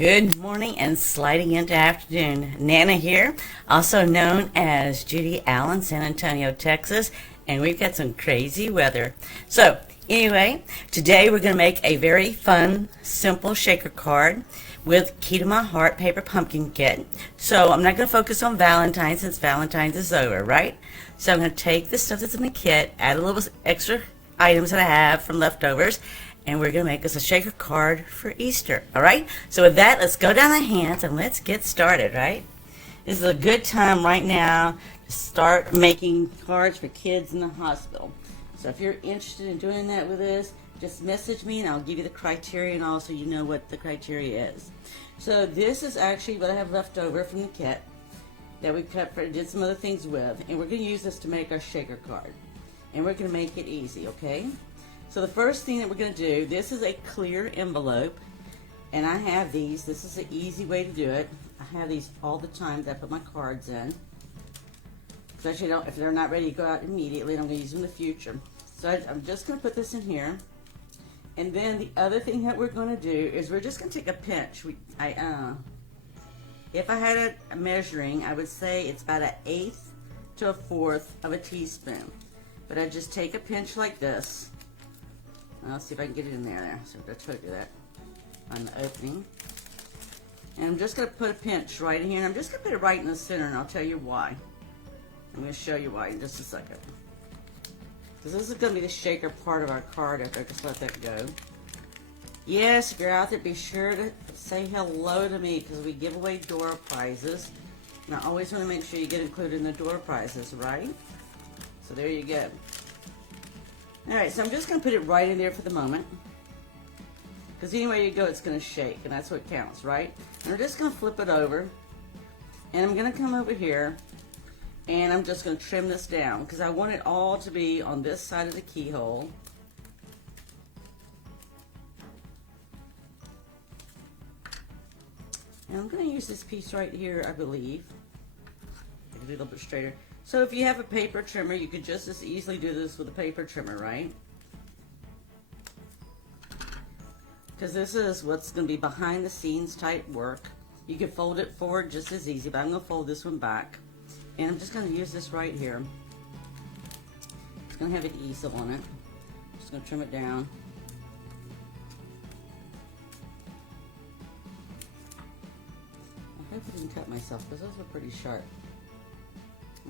Good morning and sliding into afternoon. Nana here, also known as Judy, Allan, San Antonio, Texas, and we've got some crazy weather. So anyway, today we're going to make a very fun, simple shaker card with Key to My Heart paper pumpkin kit. So I'm not going to focus on Valentine's since Valentine's is over, right? So I'm going to take the stuff that's in the kit, add a little extra items that I have from leftovers, and we're going to make us a shaker card for Easter, all right? So with that, let's go down the hands and let's get started, right? This is a good time right now to start making cards for kids in the hospital. So if you're interested in doing that with us, just message me and I'll give you the criteria and also you know what the criteria is. So this is actually what I have left over from the kit that we cut for, did some other things with, and we're going to use this to make our shaker card. And we're going to make it easy, okay? So the first thing that we're going to do, this is a clear envelope, and I have these. This is an easy way to do it. I have these all the time that I put my cards in. Especially if they're not ready to go out immediately, and I'm going to use them in the future. So I'm just going to put this in here. And then the other thing that we're going to do is we're just going to take a pinch. If I had a measuring, I would say it's about 1/8 to 1/4 of a teaspoon. But I just take a pinch like this. Let's see if I can get it in there. So I tried to do that on the opening. And I'm just going to put a pinch right in here. And I'm just going to put it right in the center, and I'll tell you why. I'm going to show you why in just a second. Because this is going to be the shaker part of our card after I just let that go. Yes, if you're out there, be sure to say hello to me because we give away door prizes. And I always want to make sure you get included in the door prizes, right? So there you go. Alright, so I'm just going to put it right in there for the moment. Because anywhere you go, it's going to shake, and that's what counts, right? And we're just going to flip it over. And I'm going to come over here, and I'm just going to trim this down, because I want it all to be on this side of the keyhole. And I'm going to use this piece right here, I believe. I can do it a little bit straighter. So if you have a paper trimmer, you could just as easily do this with a paper trimmer, right? Because this is what's going to be behind the scenes type work. You can fold it forward just as easy, but I'm going to fold this one back. And I'm just going to use this right here. It's going to have an easel on it. Just going to trim it down. I hope I didn't cut myself because those were pretty sharp.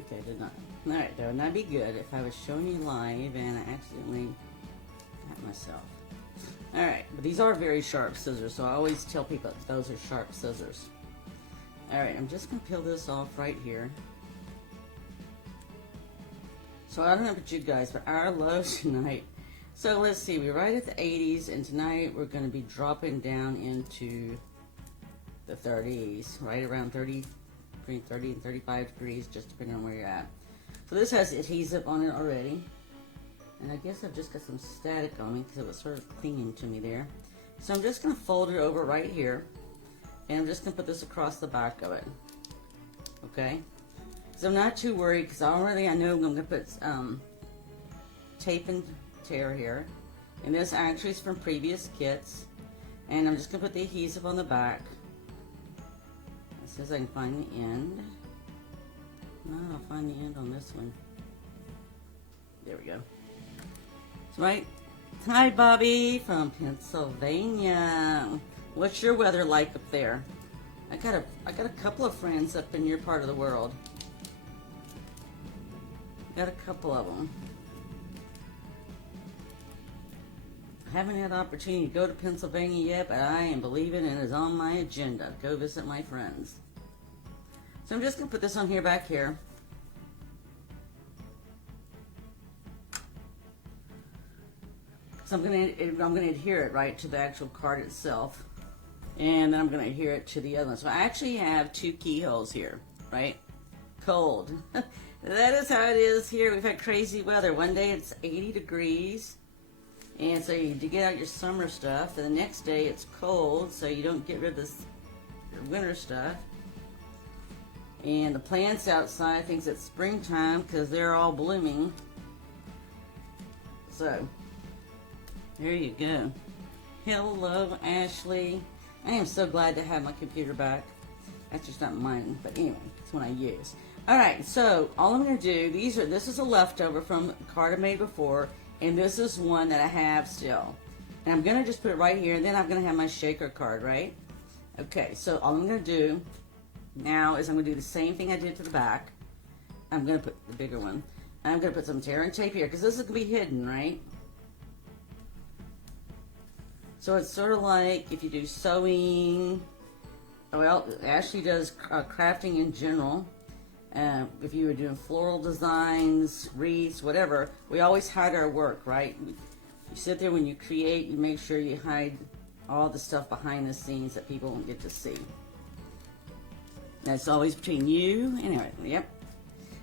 Okay, did not. Alright, that would not be good if I was showing you live and I accidentally cut myself. Alright, but these are very sharp scissors, so I always tell people those are sharp scissors. Alright, I'm just going to peel this off right here. So I don't know about you guys, but our low tonight. So let's see, we're right at the 80s, and tonight we're going to be dropping down into the 30s, right around 30. Between 30 and 35 degrees, just depending on where you're at. So this has adhesive on it already. And I guess I've just got some static on me because it was sort of clinging to me there. So I'm just going to fold it over right here. And I'm just going to put this across the back of it. Okay? So I'm not too worried because I know I'm going to put tape and tear here. And this actually is from previous kits. And I'm just going to put the adhesive on the back. As I can find the end. No, I'll find the end on this one. There we go. That's right. Hi, Bobby from Pennsylvania. What's your weather like up there? I got a couple of friends up in your part of the world. Got a couple of them. I haven't had the opportunity to go to Pennsylvania yet, but I am believing it is on my agenda. Go visit my friends. So I'm just going to put this on here, back here. So I'm going to adhere it right to the actual card itself. And then I'm going to adhere it to the other one. So I actually have 2 keyholes here, right? Cold. That is how it is here. We've had crazy weather. One day it's 80 degrees. And so you get out your summer stuff, and the next day it's cold, so you don't get rid of this winter stuff. And the plants outside thinks it's springtime because they're all blooming. So, there you go. Hello, Ashley. I am so glad to have my computer back. That's just not mine, but anyway, it's one I use. Alright, so all I'm going to do, this is a leftover from a card I made before, and this is one that I have still. And I'm going to just put it right here, and then I'm going to have my shaker card, right? Okay, so all I'm going to do now is I'm going to do the same thing I did to the back. I'm going to put the bigger one. I'm going to put some tear and tape here, because this is going to be hidden, right? So it's sort of like if you do sewing, well, Ashley does crafting in general. If you were doing floral designs, wreaths, whatever, we always hide our work, right? You sit there when you create, you make sure you hide all the stuff behind the scenes that people won't get to see. That's always between you and everything, yep.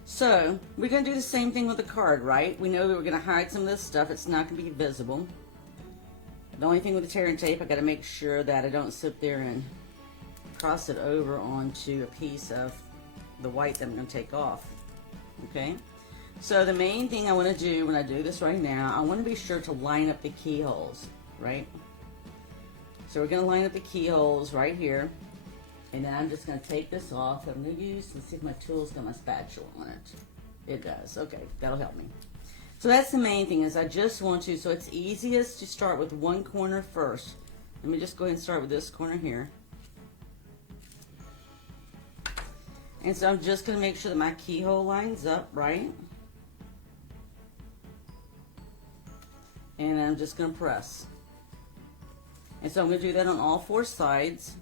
So, we're going to do the same thing with the card, right? We know that we're going to hide some of this stuff. It's not going to be visible. The only thing with the tear and tape, I got to make sure that I don't sit there and cross it over onto a piece of the white that I'm going to take off. Okay? So the main thing I want to do when I do this right now, I want to be sure to line up the keyholes, right? So we're going to line up the keyholes right here. And then I'm just going to take this off. I'm going to use, let's see if my tool's got my spatula on it. It does. Okay, that'll help me. So that's the main thing, is I just want to, so it's easiest to start with one corner first. Let me just go ahead and start with this corner here. And so I'm just going to make sure that my keyhole lines up, right? And I'm just going to press. And so I'm going to do that on all four sides.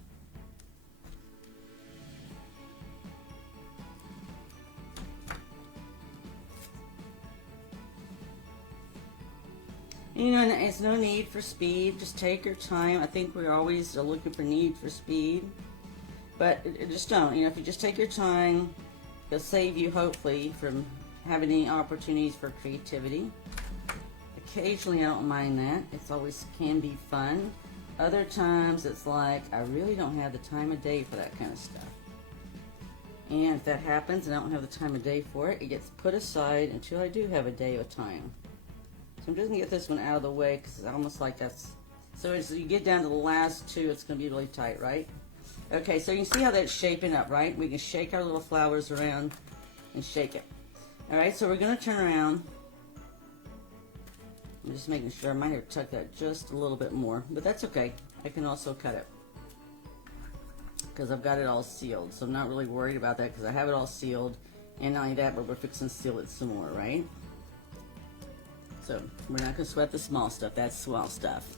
You know, and it's no need for speed. Just take your time. I think we're always looking for need for speed. But just don't. You know, if you just take your time, it'll save you, hopefully, from having any opportunities for creativity. Occasionally, I don't mind that. It's always can be fun. Other times, it's like, I really don't have the time of day for that kind of stuff. And if that happens and I don't have the time of day for it, it gets put aside until I do have a day of time. So I'm just going to get this one out of the way, because it's almost like that's... So as you get down to the last two, it's going to be really tight, right? Okay, so you can see how that's shaping up, right? We can shake our little flowers around and shake it. Alright, so we're going to turn around. I'm just making sure. I might have tucked that just a little bit more, but that's okay. I can also cut it, because I've got it all sealed. So I'm not really worried about that, because I have it all sealed. And not only that, but we're fixing to seal it some more, right? So we're not going to sweat the small stuff. That's small stuff.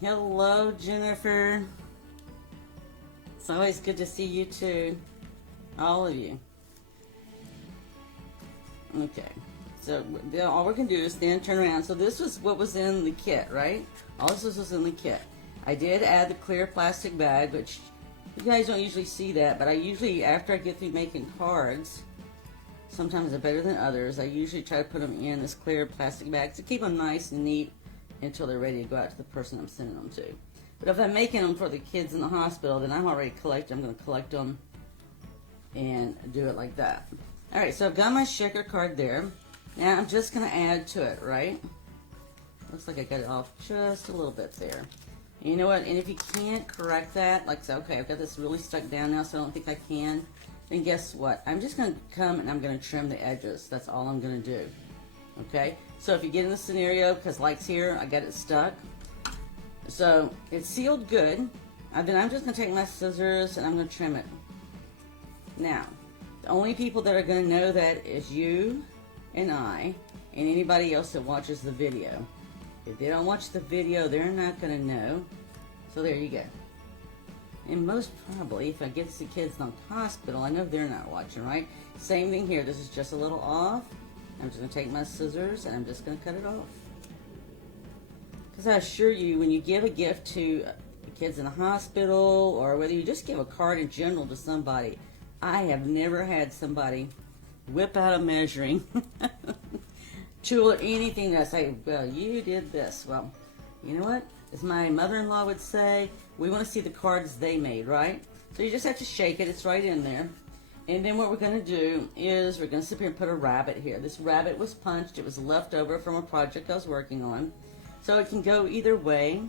Hello, Jennifer. It's always good to see you too. All of you. Okay. So all we're going to do is then turn around. So this was what was in the kit, right? All this was in the kit. I did add the clear plastic bag, which you guys don't usually see that, but I usually, after I get through making cards, sometimes they're better than others, I usually try to put them in this clear plastic bag to keep them nice and neat until they're ready to go out to the person I'm sending them to. But if I'm making them for the kids in the hospital, then I'm already collecting. I'm going to collect them and do it like that. Alright, so I've got my shaker card there. Now I'm just going to add to it, right? Looks like I got it off just a little bit there. And you know what? And if you can't correct that, like, so, okay, I've got this really stuck down now, so I don't think I can. Then guess what? I'm just going to come and I'm going to trim the edges. That's all I'm going to do. Okay? So if you get in the scenario, because like's here, I got it stuck. So it's sealed good. Then I'm just going to take my scissors and I'm going to trim it. Now, the only people that are going to know that is you and I and anybody else that watches the video. If they don't watch the video, they're not going to know. So there you go. And most probably, if I get the kids in the hospital, I know they're not watching, right? Same thing here. This is just a little off. I'm just going to take my scissors and I'm just going to cut it off. Because I assure you, when you give a gift to the kids in the hospital, or whether you just give a card in general to somebody, I have never had somebody whip out a measuring tool or anything that say, well, you did this. Well, you know what? As my mother-in-law would say, we want to see the cards they made, right? So you just have to shake it. It's right in there. And then what we're going to do is we're going to sit here and put a rabbit here. This rabbit was punched. It was left over from a project I was working on. So it can go either way.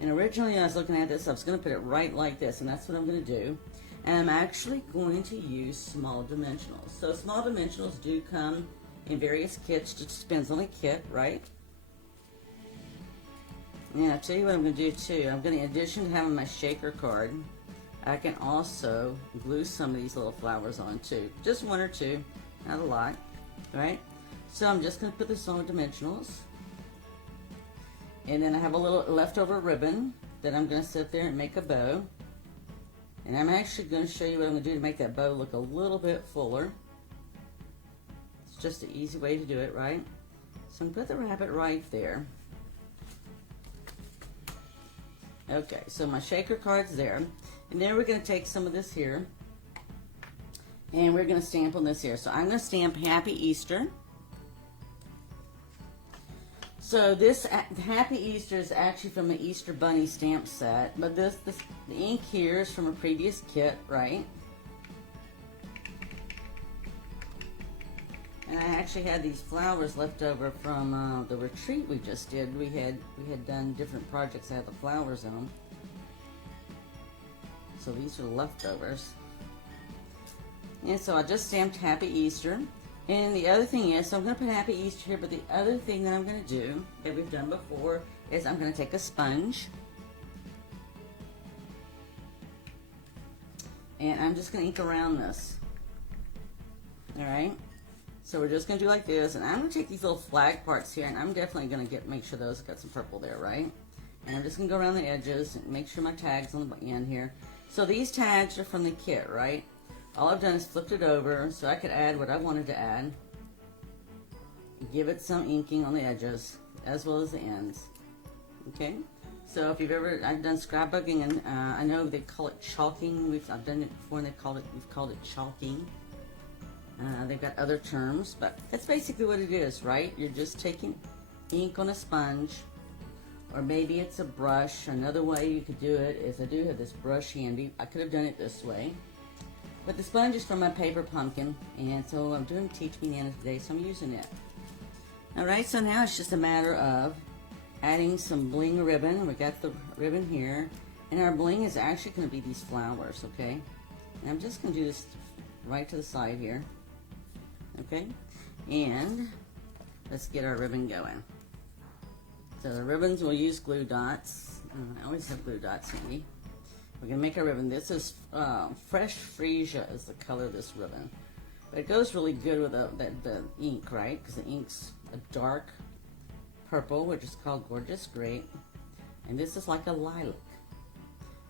And originally I was looking at this, I was going to put it right like this, and that's what I'm going to do. And I'm actually going to use small dimensionals. So small dimensionals do come in various kits, just depends on the kit, right? And I'll tell you what I'm going to do too. I'm going to, in addition to having my shaker card, I can also glue some of these little flowers on too. Just one or two, not a lot, right? So I'm just going to put this on dimensionals. And then I have a little leftover ribbon that I'm going to sit there and make a bow. And I'm actually going to show you what I'm going to do to make that bow look a little bit fuller. It's just an easy way to do it, right? So I'm going to put the rabbit right there. Okay, so my shaker card's there. And then we're going to take some of this here. And we're going to stamp on this here. So I'm going to stamp Happy Easter. So this Happy Easter is actually from the Easter Bunny stamp set, but the ink here is from a previous kit, right? And I actually had these flowers left over from the retreat we just did. We had done different projects that had the flowers in them. So these are the leftovers. And so I just stamped Happy Easter. And the other thing is, so I'm going to put Happy Easter here, but the other thing that I'm going to do, that we've done before, is I'm going to take a sponge. And I'm just going to ink around this. Alright? So we're just going to do like this, and I'm going to take these little flag parts here, and I'm definitely going to make sure those got some purple there, right? And I'm just going to go around the edges and make sure my tag's on the end here. So these tags are from the kit, right? All I've done is flipped it over so I could add what I wanted to add. Give it some inking on the edges as well as the ends. Okay, so if you've I've done scrapbooking, and I know they call it chalking. I've done it before, and we've called it chalking. They've got other terms, but that's basically what it is, right? You're just taking ink on a sponge, or maybe it's a brush. Another way you could do it is, I do have this brush handy. I could have done it this way. But the sponge is from my paper pumpkin, and so I'm doing Teach Me Nana today, so I'm using it. Alright, so now it's just a matter of adding some bling ribbon. We got the ribbon here, and our bling is actually going to be these flowers, okay? And I'm just going to do this right to the side here, okay? And let's get our ribbon going. So the ribbons, we'll use glue dots. I always have glue dots handy. We're going to make our ribbon. This is Fresh Freesia is the color of this ribbon. But it goes really good with the ink, right? Because the ink's a dark purple, which is called Gorgeous Grape. And this is like a lilac.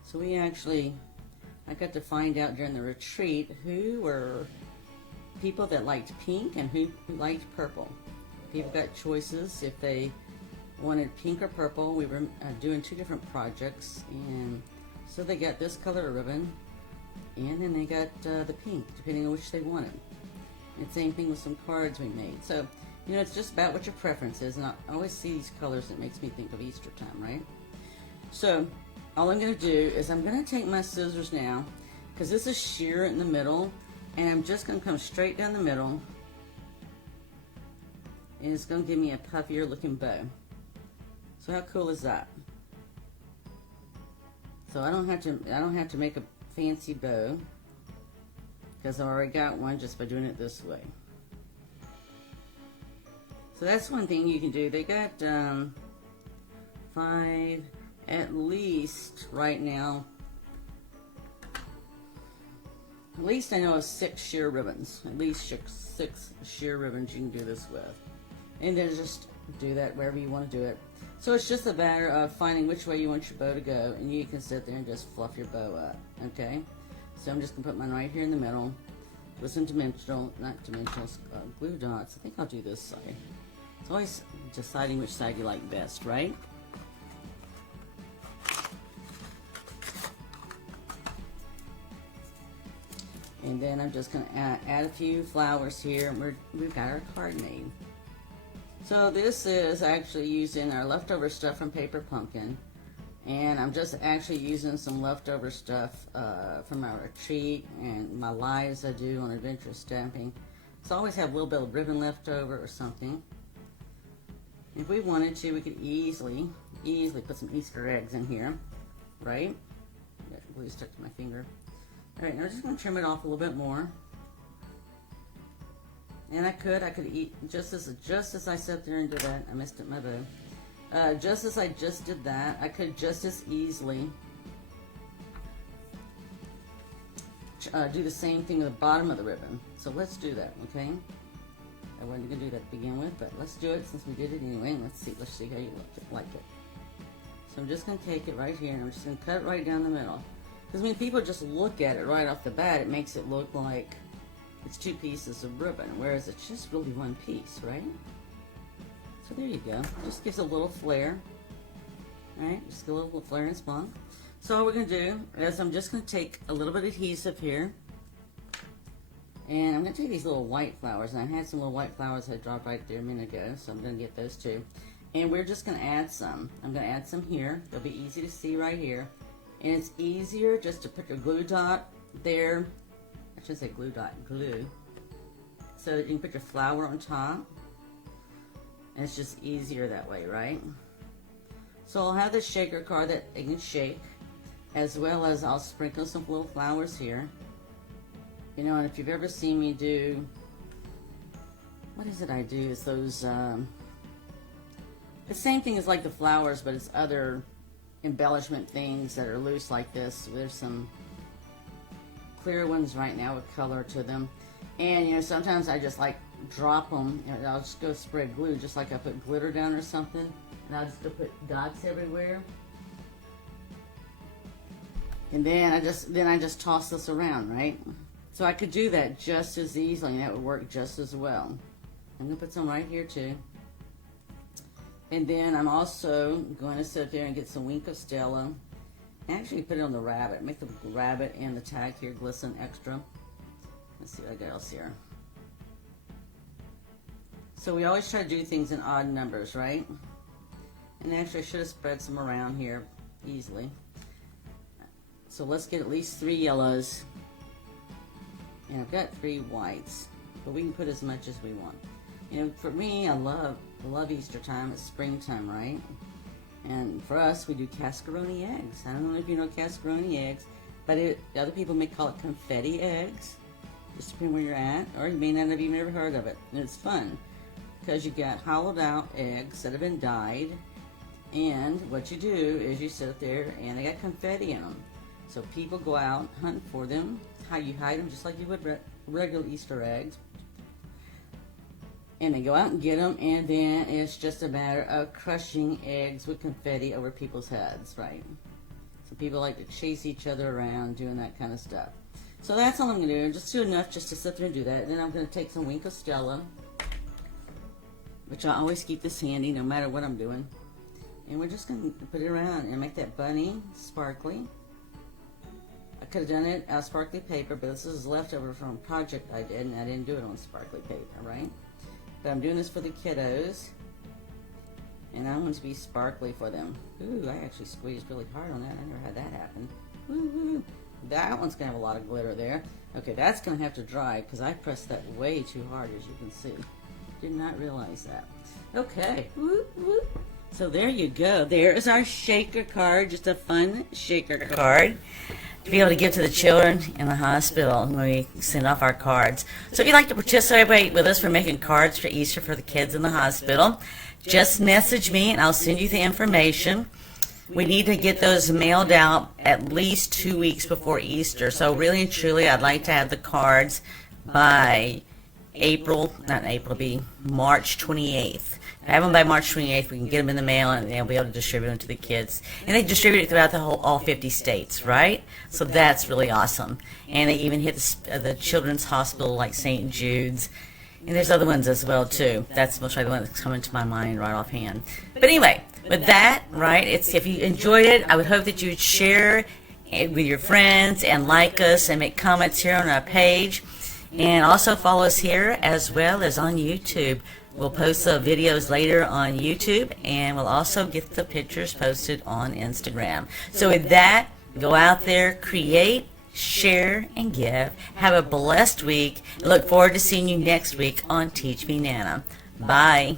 So I got to find out during the retreat who were people that liked pink and who liked purple. People got choices if they wanted pink or purple. We were doing two different projects, and so they got this color ribbon, and then they got the pink, depending on which they wanted. And same thing with some cards we made. So, you know, it's just about what your preference is, and I always see these colors that makes me think of Easter time, right? So, all I'm going to do is I'm going to take my scissors now, because this is sheer in the middle, and I'm just going to come straight down the middle, and it's going to give me a puffier looking bow. So how cool is that? So I don't have to make a fancy bow, because I already got one just by doing it this way. So that's one thing you can do. They got 5, at least right now, at least I know of 6 sheer ribbons. At least 6 sheer ribbons you can do this with. And then just do that wherever you want to do it. So it's just a matter of finding which way you want your bow to go, and you can sit there and just fluff your bow up, okay? So I'm just going to put mine right here in the middle with some glue dots. I think I'll do this side. It's always deciding which side you like best, right? And then I'm just going to add a few flowers here, and we've got our card made. So this is actually using our leftover stuff from Paper Pumpkin, and I'm just actually using some leftover stuff from our retreat and my lives I do on Adventurous stamping. So I always have a little bit of ribbon left over or something. If we wanted to, we could easily easily put some Easter eggs in here, right? Got glue stuck to my finger. All right, now I'm just going to trim it off a little bit more. And I could eat just as I sat there and did that. I messed up my bow. Just as I just did that, I could just as easily do the same thing at the bottom of the ribbon. So let's do that, okay? I wasn't gonna do that to begin with, but let's do it since we did it anyway. Let's see how you like it. So I'm just gonna take it right here and I'm just gonna cut it right down the middle. Because when people just look at it right off the bat, it makes it look like it's two pieces of ribbon, whereas it's just really one piece, right? So there you go. Just gives a little flare. Alright, just a little flare and spunk. So all we're going to do is I'm just going to take a little bit of adhesive here. And I'm going to take these little white flowers. And I had some little white flowers I dropped right there a minute ago, so I'm going to get those too. And we're just going to add some. I'm going to add some here. They'll be easy to see right here. And it's easier just to put your glue dot there. I should say glue dot, glue. So that you can put your flower on top. And it's just easier that way, right? So I'll have this shaker card that I can shake, as well as I'll sprinkle some little flowers here. You know, and if you've ever seen me do, what is it I do? It's those, the same thing as like the flowers, but it's other embellishment things that are loose like this. There's some clear ones right now with color to them. And, you know, sometimes I just like drop them, and I'll just go spread glue just like I put glitter down or something. And I'll just go put dots everywhere. And then I just toss this around, right? So I could do that just as easily, and that would work just as well. I'm going to put some right here too. And then I'm also going to sit there and get some Wink of Stella. Actually put it on the rabbit. Make the rabbit and the tag here glisten extra. Let's see what I got else here. So we always try to do things in odd numbers, right? And actually I should have spread some around here easily. So let's get at least 3 yellows. And I've got 3 whites. But we can put as much as we want. You know, for me, I love Easter time. It's springtime, right? And for us, we do cascaroni eggs. I don't know if you know cascaroni eggs, but other people may call it confetti eggs. Just depending where you're at. Or you may not have even ever heard of it. And it's fun. Because you got hollowed out eggs that have been dyed. And what you do is you sit there and they got confetti in them. So people go out, hunt for them. How you hide them just like you would regular Easter eggs. And they go out and get them, and then it's just a matter of crushing eggs with confetti over people's heads, right? So people like to chase each other around doing that kind of stuff. So that's all I'm going to do. Just do enough just to sit there and do that. And then I'm going to take some Wink of Stella, which I always keep this handy no matter what I'm doing. And we're just going to put it around and make that bunny sparkly. I could have done it out of sparkly paper, but this is leftover from a project I did, and I didn't do it on sparkly paper, right? But I'm doing this for the kiddos, and I want it to be sparkly for them. Ooh, I actually squeezed really hard on that. I never had that happen. Woo-hoo. That one's going to have a lot of glitter there. Okay, that's going to have to dry, because I pressed that way too hard, as you can see. Did not realize that. Okay. Woo, woo. So there you go. There's our shaker card, just a fun shaker card to be able to give to the children in the hospital when we send off our cards. So if you'd like to participate with us for making cards for Easter for the kids in the hospital, just message me and I'll send you the information. We need to get those mailed out at least 2 weeks before Easter. So really and truly, I'd like to have the cards by March 28th. If I have them by March 28th, we can get them in the mail and they'll be able to distribute them to the kids. And they distribute it throughout all 50 states, right? So that's really awesome. And they even hit the children's hospital like St. Jude's. And there's other ones as well, too. That's most likely the one that's coming to my mind right offhand. But anyway, with that, right, if you enjoyed it, I would hope that you would share it with your friends and like us and make comments here on our page. And also follow us here as well as on YouTube. We'll post the videos later on YouTube, and we'll also get the pictures posted on Instagram. So with that, go out there, create, share, and give. Have a blessed week. Look forward to seeing you next week on Teach Me Nana. Bye.